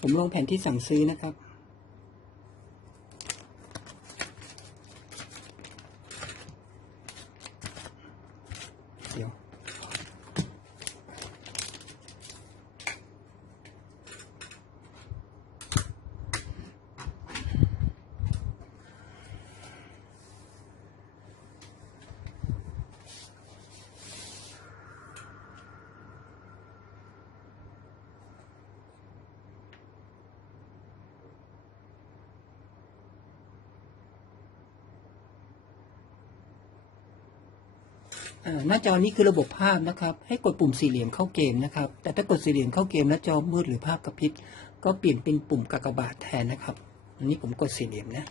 ผมลงแผนที่สั่งซื้อนะครับ หน้าจอนี้คือระบบภาพนะครับ ให้กดปุ่มสี่เหลี่ยมเข้าเกมนะครับ แต่ถ้ากดสี่เหลี่ยมเข้าเกมแล้วจอมืดหรือภาพกระพริบก็เปลี่ยนเป็นปุ่มกากบาทแทนนะครับ อันนี้ผมกดสี่เหลี่ยมนะ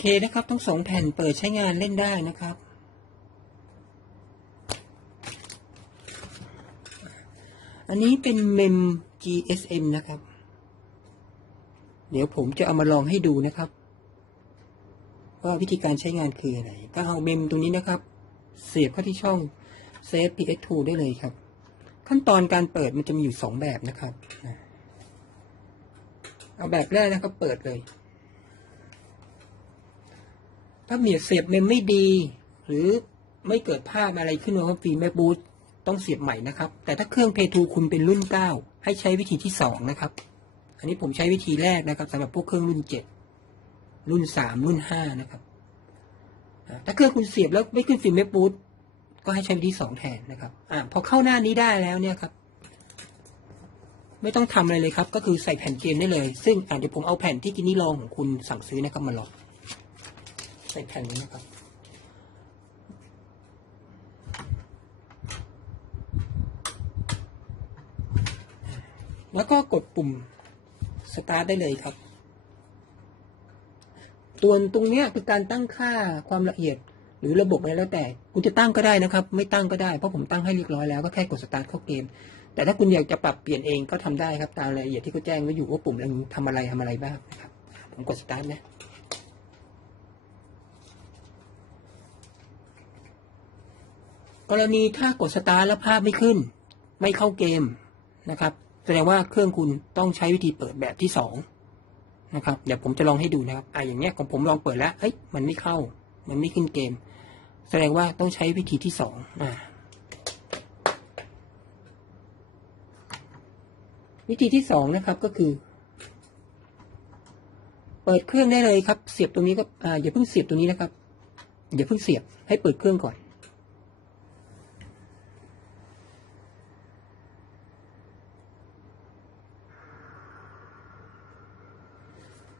เคนะครับทั้งสองแผ่นเปิดใช้งานเล่นได้นะครับ อันนี้เป็น MEM GSM นะครับ เดี๋ยวผมจะเอามาลองให้ดูนะครับ ว่าวิธีการใช้งานคืออะไร ก็เอาเมมตรงนี้นะครับ เสียบเข้าที่ช่อง Save PS2 ได้เลยครับ ขั้นตอนการเปิดมันจะมีอยู่สองแบบนะครับ เอาแบบแรกนะครับ เปิดเลย ถ้าเมียเสียบเมมไม่ดี หรือไม่เกิดภาพอะไรขึ้นมาว่าฟิล์มแมบูทต้องเสียบใหม่นะครับ แต่ถ้าเครื่อง P2 คุณเป็นรุ่น 9 ให้ใช้วิธีที่สองนะครับ อันนี้ผมใช้วิธีแรกนะครับสำหรับพวกเครื่องรุ่น 7 รุ่น 3 รุ่น 5 นะครับ ถ้าเครื่องคุณเสียบแล้วไม่ขึ้นฟิล์มแมบูทก็ให้ใช้วิธีสองแทนนะครับอ่าพอเข้าหน้านี้ได้แล้วเนี่ยครับ ไม่ต้องทำอะไรเลยครับ ก็คือใส่แผ่นเกมได้เลย ซึ่งอ่าเดี๋ยวผมเอาแผ่นที่กินนี่ลองของคุณสั่งซื้อนะครับมาลอง ใส่แผ่นนี้นะครับแล้วก็กดปุ่มสตาร์ทได้เลยครับ ตัวตรงนี้คือการตั้งค่าความละเอียดหรือระบบอะไรแล้วแต่ คุณจะตั้งก็ได้นะครับ ไม่ตั้งก็ได้ เพราะผมตั้งให้เรียบร้อยแล้วก็แค่กดสตาร์ทเข้าเกม แต่ถ้าคุณอยากจะปรับเปลี่ยนเองก็ทำได้ครับ ตามรายละเอียดที่เขาแจ้งไว้อยู่ว่าปุ่มอะไรทำอะไรทำอะไรบ้างนะครับ ผมกดสตาร์ทนะ กรณีถ้ากดสตาร์ทแล้วภาพไม่ขึ้น ไม่เข้าเกมนะครับ แสดงว่าเครื่องคุณต้องใช้วิธีเปิดแบบที่สองนะครับเดี๋ยวผมจะลองให้ดูนะครับอะอย่างเงี้ยของผมลองเปิดแล้วเอ้ยมันไม่เข้า มันไม่ขึ้นเกม แสดงว่าต้องใช้วิธีที่สองอ่าวิธีที่สองนะครับก็คือ เปิดเครื่องได้เลยครับ เสียบตรงนี้ก็อ่าอย่าเพิ่งเสียบตรงนี้นะครับอย่าเพิ่งเสียบให้เปิดเครื่องก่อน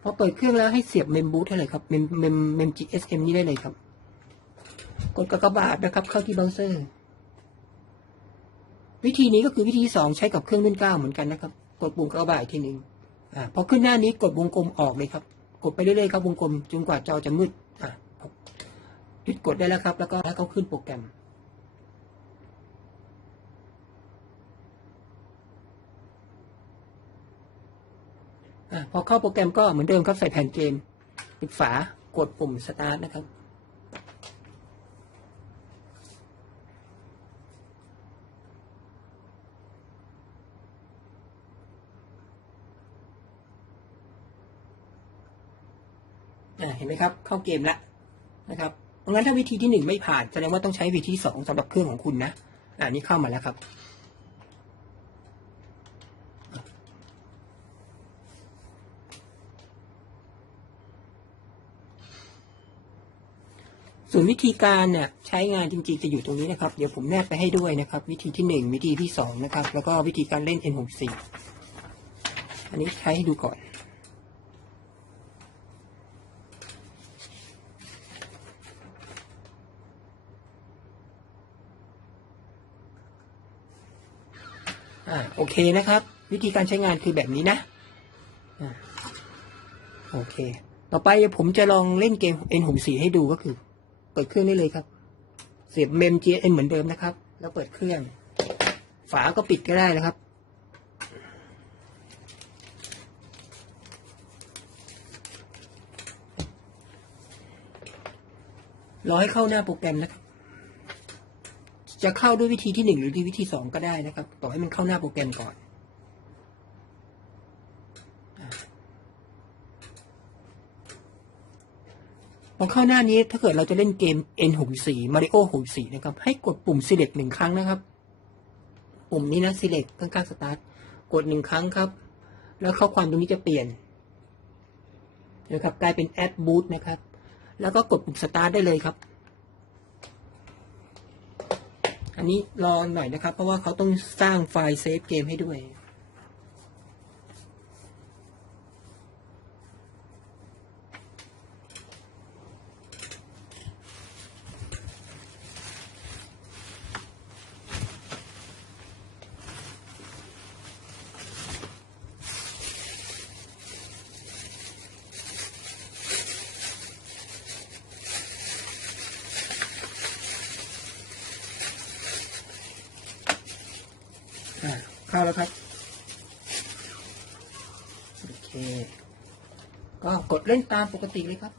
พอเปิดเครื่องแล้วให้เสียบเมมบูทให้เลยครับเมมเมมเมม GSM นี่ได้เลยครับ กดกากบาทนะครับ เข้าที่เบราว์เซอร์ วิธีนี้ก็คือวิธีสองใช้กับเครื่องรุ่นเก้าเหมือนกันนะครับ กดปุ่มกากบาทอีกทีหนึ่งอ่าพอขึ้นหน้านี้กดวงกลมออกเลยครับ กดไปเรื่อยๆครับวงกลมจนกว่าจอจะมืดอ่าหยุดกดได้แล้วครับ แล้วก็ให้เขาขึ้นโปรแกรม อพอเข้าโปรแกรมก็เหมือนเดิมครับใส่แผ่นเกมปิดฝากดปุ่มสตาร์ทนะครับเห็นไหมครับ เข้าเกมแล้วนะครับเพราะงั้นถ้าวิธีที่หนึ่งไม่ผ่านแสดงว่าต้องใช้วิธีที่สองสำหรับเครื่องของคุณนะ อ่านี่เข้ามาแล้วครับ ส่วนวิธีการเนี่ยใช้งานจริงๆจะอยู่ตรงนี้นะครับ เดี๋ยวผมแนบไปให้ด้วยนะครับ วิธีที่หนึ่งวิธีที่สองนะครับ แล้วก็วิธีการเล่น N64 อันนี้ใช้ให้ดูก่อน อ่าโอเคนะครับ วิธีการใช้งานคือแบบนี้นะอ่าโอเค ต่อไปผมจะลองเล่นเกม N64 ให้ดูก็คือ ปิดเครื่องได้เลยครับ เสียบเมม GSM เหมือนเดิมนะครับ แล้วเปิดเครื่อง ฝาก็ปิดก็ได้นะครับ รอให้เข้าหน้าโปรแกรมนะครับจะเข้าด้วยวิธีที่หนึ่งหรือวิธีสองก็ได้นะครับต่อให้มันเข้าหน้าโปรแกรมก่อน พอเข้าหน้านี้ถ้าเกิดเราจะเล่นเกม N64 Mario 64นะครับ ให้กดปุ่ม select หนึ่งครั้งนะครับ ปุ่มนี้นะ select ข้างๆ start กดหนึ่งครั้งครับ แล้วข้อความตรงนี้จะเปลี่ยนนะครับกลายเป็น add boot นะครับ แล้วก็กดปุ่ม start ได้เลยครับ อันนี้รอหน่อยนะครับ เพราะว่าเขาต้องสร้างไฟล์เซฟเกมให้ด้วยาแล้วครับ โอเค ก็กดเล่นตามปกติเลยครับ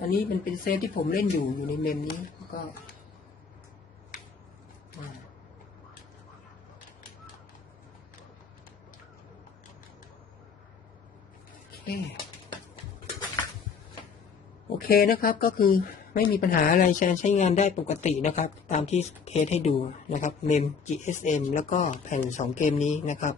อันนี้มันเป็นเซฟที่ผมเล่นอยู่อยู่ในเมมนี้ก็โอเคนะครับก็คือ ไม่มีปัญหาอะไรใช้งานได้ปกตินะครับ ตามที่เทสให้ดูนะครับ mem gsm แล้วก็แผ่น 2 เกมนี้นะครับ